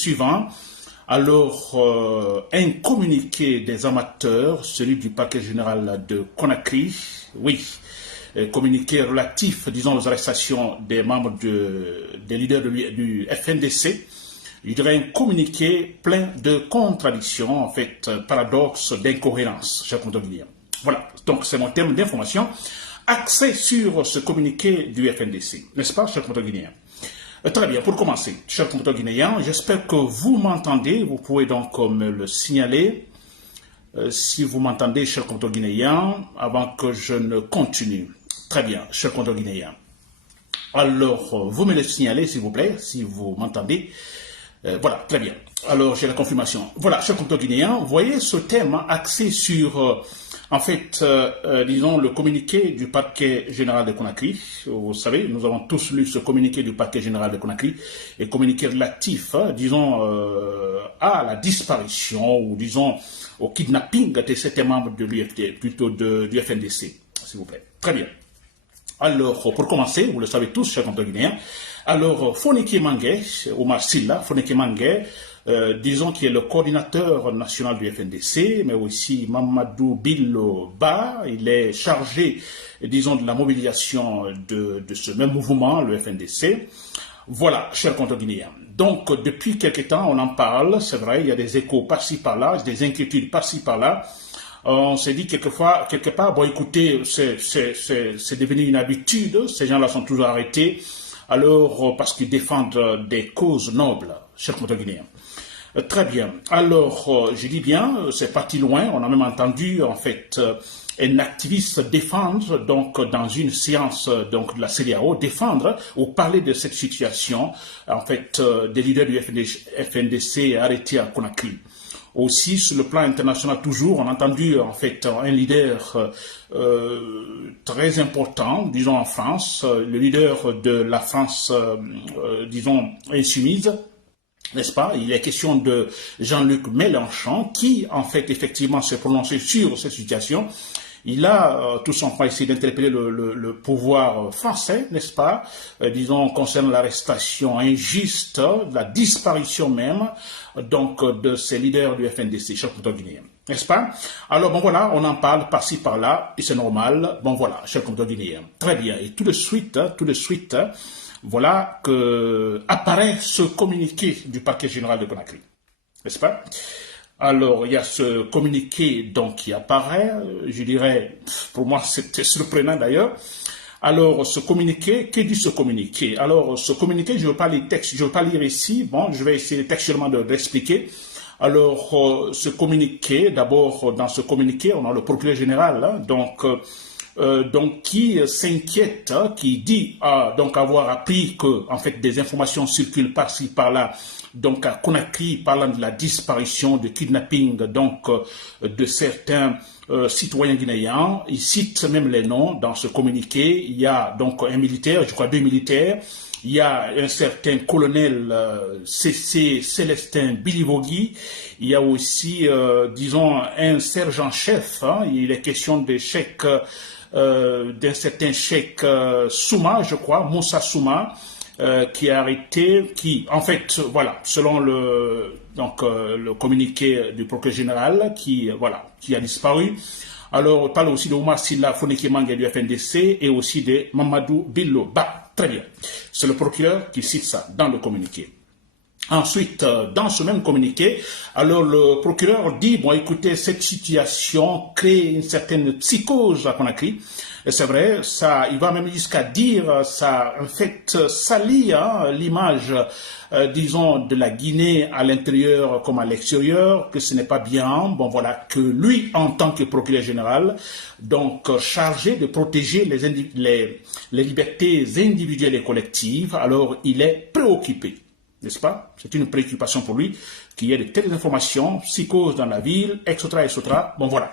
suivant. Alors, un communiqué des amateurs, celui du parquet général de Conakry, oui, communiqué relatif, disons, aux arrestations des membres des leaders du FNDC. Je dirais un communiqué plein de contradictions, en fait, paradoxes, d'incohérences, chers condoguinéens. Voilà, donc c'est mon thème d'information, axé sur ce communiqué du FNDC, n'est-ce pas, chers condoguinéens? Très bien, pour commencer, chers compatriotes guinéens, j'espère que vous m'entendez, vous pouvez donc me le signaler, si vous m'entendez, chers compatriotes guinéens, avant que je ne continue. Très bien, chers compatriotes guinéens. Alors, vous me le signalez, s'il vous plaît, si vous m'entendez. Voilà, très bien. Alors, j'ai la confirmation. Voilà, chers compatriotes guinéens, vous voyez ce thème axé sur... En fait, disons, le communiqué du parquet général de Conakry, vous savez, nous avons tous lu ce communiqué du parquet général de Conakry, et communiqué relatif, disons, à la disparition, ou disons, au kidnapping de certains membres de l'UFD, plutôt du FNDC, s'il vous plaît. Très bien. Alors, pour commencer, vous le savez tous, chers compatriotes guinéens, alors, Foneke Mangué, Omar Silla, Foneke Mangué, disons qu'il est le coordinateur national du FNDC, mais aussi Mamadou Billo Ba, il est chargé, disons, de la mobilisation de ce même mouvement, le FNDC. Voilà, chers compatriotes guinéens. Donc, depuis quelque temps, on en parle, c'est vrai, il y a des échos par-ci par-là, des inquiétudes par-ci par-là. On s'est dit quelque part, bon, écoutez, c'est devenu une habitude, ces gens-là sont toujours arrêtés, alors, parce qu'ils défendent des causes nobles, chers compatriotes guinéens. Très bien. Alors, je dis bien, c'est parti loin. On a même entendu, en fait, un activiste défendre, donc, dans une séance, donc, de la CEDEAO, défendre ou parler de cette situation, en fait, des leaders du FNDC arrêtés à Conakry. Aussi, sur le plan international, toujours, on a entendu, en fait, un leader très important, disons, en France, le leader de la France, disons, insoumise, n'est-ce pas? Il est question de Jean-Luc Mélenchon qui, en fait, effectivement, s'est prononcé sur cette situation. Il a tout simplement essayé d'interpeller le pouvoir français, n'est-ce pas? Disons, concernant l'arrestation injuste, la disparition même, donc, de ces leaders du FNDC, chers compatriotes guinéens. N'est-ce pas? Alors, bon, voilà, on en parle par-ci, par-là, et c'est normal. Bon, voilà, chers compatriotes guinéens. Très bien. Et tout de suite, voilà que apparaît ce communiqué du parquet général de Conakry, n'est-ce pas? Alors, il y a ce communiqué donc qui apparaît, je dirais, pour moi c'était surprenant d'ailleurs. Alors, ce communiqué, que dit ce communiqué? Alors, ce communiqué, je ne veux pas lire texte, je ne veux pas lire ici, bon, je vais essayer textuellement d'expliquer. Alors, ce communiqué, d'abord, dans ce communiqué, on a le procureur général, hein, donc qui s'inquiète, qui dit donc avoir appris que en fait des informations circulent par-ci par-là, donc à Conakry, parlant de la disparition, de kidnapping, donc de certains citoyens guinéens. Il cite même les noms dans ce communiqué. Il y a donc un militaire, je crois 2 militaires. Il y a un certain colonel C.C. Célestin Bilivogui. Il y a aussi, disons, un sergent-chef. Hein. Il est question des chèques, d'un certain cheikh Souma, je crois, Moussa Souma, qui est arrêté, qui, en fait, voilà, selon le communiqué du procureur général, qui a disparu. Alors, on parle aussi de Omar Silla Foneke Mangué du FNDC et aussi de Mamadou Billo Ba. Très bien. C'est le procureur qui cite ça dans le communiqué. Ensuite, dans ce même communiqué, alors le procureur dit, bon, écoutez, cette situation crée une certaine psychose à Conakry. C'est vrai, ça, il va même jusqu'à dire, ça, en fait, salit l'image, disons, de la Guinée à l'intérieur comme à l'extérieur, que ce n'est pas bien. Bon, voilà, que lui, en tant que procureur général, donc chargé de protéger les libertés individuelles et collectives, alors il est préoccupé. N'est-ce pas? C'est une préoccupation pour lui qu'il y ait de telles informations, psychose dans la ville, etc., etc. Bon, voilà.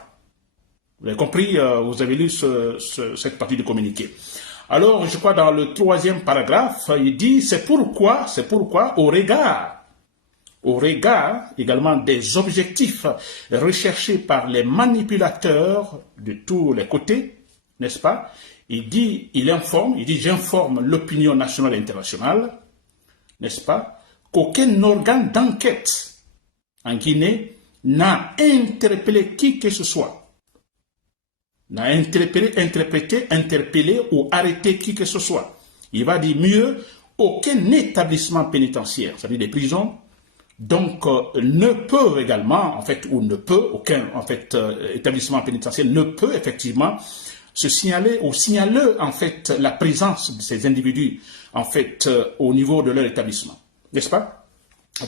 Vous avez compris, vous avez lu cette partie du communiqué. Alors, je crois dans le 3e paragraphe, il dit, c'est pourquoi, au regard également des objectifs recherchés par les manipulateurs de tous les côtés, n'est-ce pas? Il dit, j'informe l'opinion nationale et internationale, n'est-ce pas, aucun organe d'enquête en Guinée n'a interpellé qui que ce soit, n'a interpellé ou arrêté qui que ce soit. Il va dire mieux, aucun établissement pénitentiaire, c'est-à-dire des prisons, donc ne peut également, en fait, ou ne peut, aucun établissement pénitentiaire ne peut effectivement se signaler ou signaler en fait la présence de ces individus en fait au niveau de leur établissement, n'est-ce pas?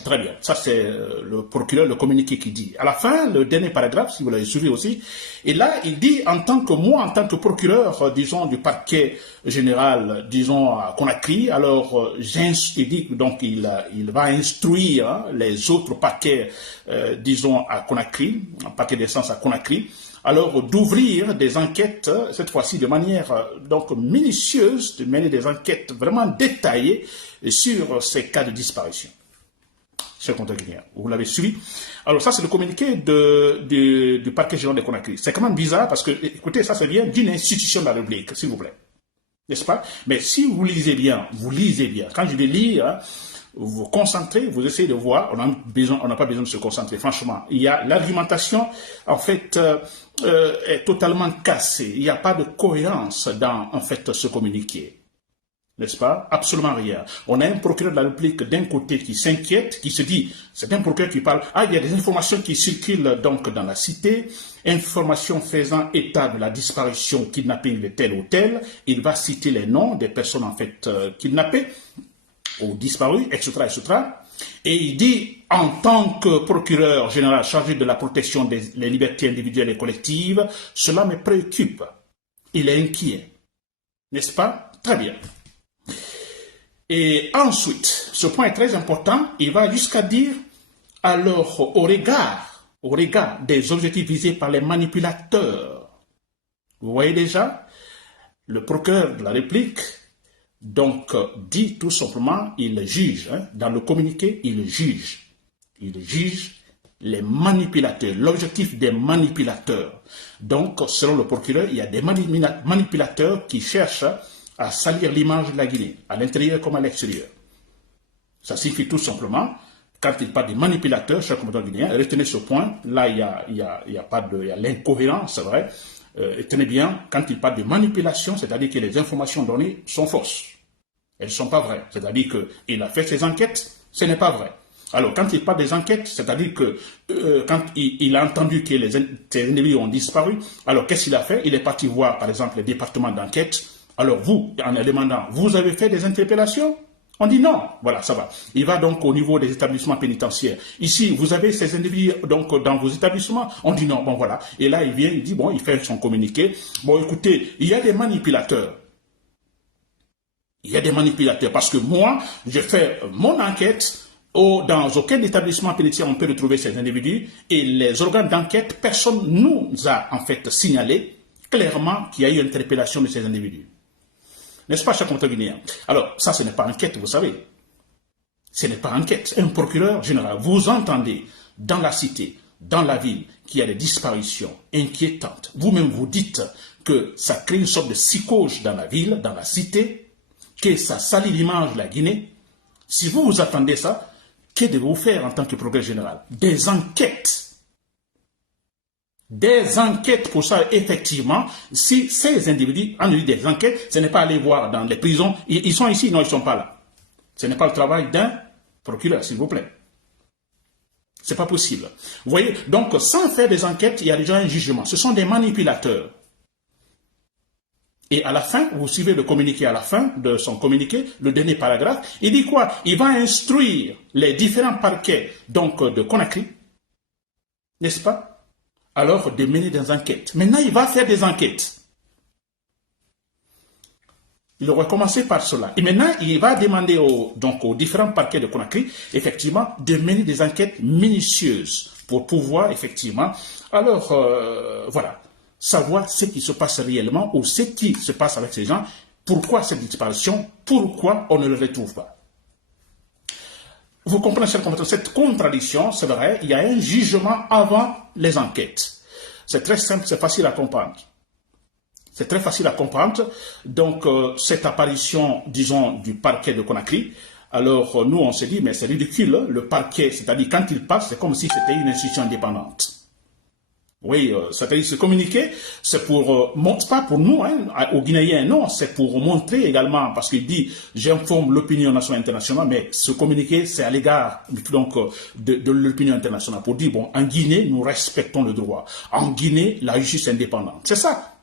Très bien, ça c'est le procureur, le communiqué qui dit. À la fin, le dernier paragraphe, si vous l'avez suivi aussi, et là il dit en tant que moi, en tant que procureur, disons du parquet général, disons à Conakry, alors il dit donc il va instruire les autres parquets, disons à Conakry, un parquet d'essence à Conakry, alors d'ouvrir des enquêtes, cette fois-ci de manière donc minutieuse, de mener des enquêtes vraiment détaillées sur ces cas de disparition. Chers conterguinéens, vous l'avez suivi. Alors ça, c'est le communiqué du parquet général de Conakry. C'est quand même bizarre parce que, écoutez, ça vient d'une institution de la République, s'il vous plaît. N'est-ce pas? Mais si vous lisez bien. Quand je vais lire, vous vous concentrez, vous essayez de voir, on n'a pas besoin de se concentrer, franchement. Il y a l'argumentation, en fait, est totalement cassée. Il n'y a pas de cohérence dans, en fait, ce communiqué. N'est-ce pas? Absolument rien. On a un procureur de la République d'un côté qui s'inquiète, qui se dit, c'est un procureur qui parle, il y a des informations qui circulent donc dans la cité, informations faisant état de la disparition, kidnapping de tel ou tel, il va citer les noms des personnes en fait kidnappées ou disparues, etc., etc. Et il dit, en tant que procureur général chargé de la protection des libertés individuelles et collectives, cela me préoccupe. Il est inquiet. N'est-ce pas? Très bien. Et ensuite, ce point est très important, il va jusqu'à dire, alors au regard des objectifs visés par les manipulateurs, vous voyez déjà, le procureur de la République, donc, dit tout simplement, il juge, dans le communiqué, il juge les manipulateurs, l'objectif des manipulateurs. Donc, selon le procureur, il y a des manipulateurs qui cherchent à salir l'image de la Guinée, à l'intérieur comme à l'extérieur. Ça signifie tout simplement, quand il parle des manipulateurs, chers compatriotes guinéens, retenez ce point, là il y a l'incohérence, c'est vrai, tenez bien, quand il parle de manipulation, c'est-à-dire que les informations données sont fausses, elles ne sont pas vraies, c'est-à-dire qu'il a fait ses enquêtes, ce n'est pas vrai. Alors, quand il parle des enquêtes, c'est-à-dire que quand il a entendu que ces individus ont disparu, alors qu'est-ce qu'il a fait? Il est parti voir, par exemple, les départements d'enquête. Alors vous, en demandant, vous avez fait des interpellations? On dit non, voilà, ça va. Il va donc au niveau des établissements pénitentiaires. Ici, vous avez ces individus donc dans vos établissements? On dit non, bon voilà. Et là, il vient, il dit, bon, il fait son communiqué. Bon, écoutez, il y a des manipulateurs. Il y a des manipulateurs parce que moi, je fais mon enquête. Dans aucun établissement pénitentiaire, on peut retrouver ces individus. Et les organes d'enquête, personne nous a en fait signalé clairement qu'il y a eu une interpellation de ces individus. N'est-ce pas, chers compatriotes guinéens? Alors, ça, ce n'est pas enquête, vous savez. Ce n'est pas enquête. Un procureur général, vous entendez dans la cité, dans la ville, qu'il y a des disparitions inquiétantes. Vous-même, vous dites que ça crée une sorte de psychose dans la ville, dans la cité, que ça salit l'image de la Guinée. Si vous vous attendez ça, que devez-vous faire en tant que procureur général? Des enquêtes. Des enquêtes pour ça, effectivement, si ces individus ont eu des enquêtes, ce n'est pas aller voir dans les prisons, ils sont ici, non, ils ne sont pas là. Ce n'est pas le travail d'un procureur, s'il vous plaît. Ce n'est pas possible. Vous voyez, donc sans faire des enquêtes, il y a déjà un jugement. Ce sont des manipulateurs. Et à la fin, vous suivez le communiqué à la fin de son communiqué, le dernier paragraphe, il dit quoi? Il va instruire les différents parquets donc de Conakry, n'est-ce pas? Alors de mener des enquêtes. Maintenant, il va faire des enquêtes. Il aurait commencé par cela. Et maintenant, il va demander aux différents parquets de Conakry, effectivement, de mener des enquêtes minutieuses pour pouvoir, effectivement, alors, voilà, savoir ce qui se passe réellement ou ce qui se passe avec ces gens, pourquoi cette disparition, pourquoi on ne le retrouve pas. Vous comprenez, chers compatriotes, cette contradiction, c'est vrai, il y a un jugement avant les enquêtes. C'est très simple, c'est facile à comprendre. C'est très facile à comprendre. Donc, cette apparition, disons, du parquet de Conakry, Alors, nous, on s'est dit, mais c'est ridicule, hein, le parquet, c'est-à-dire quand il passe, c'est comme si c'était une institution indépendante. Oui, c'est-à-dire ce communiqué, c'est pour, pas pour nous, hein, aux Guinéens, non, c'est pour montrer également, parce qu'il dit, j'informe l'opinion nationale et internationale, mais ce communiqué, c'est à l'égard donc de l'opinion internationale, pour dire, bon, en Guinée, nous respectons le droit. En Guinée, la justice est indépendante. C'est ça.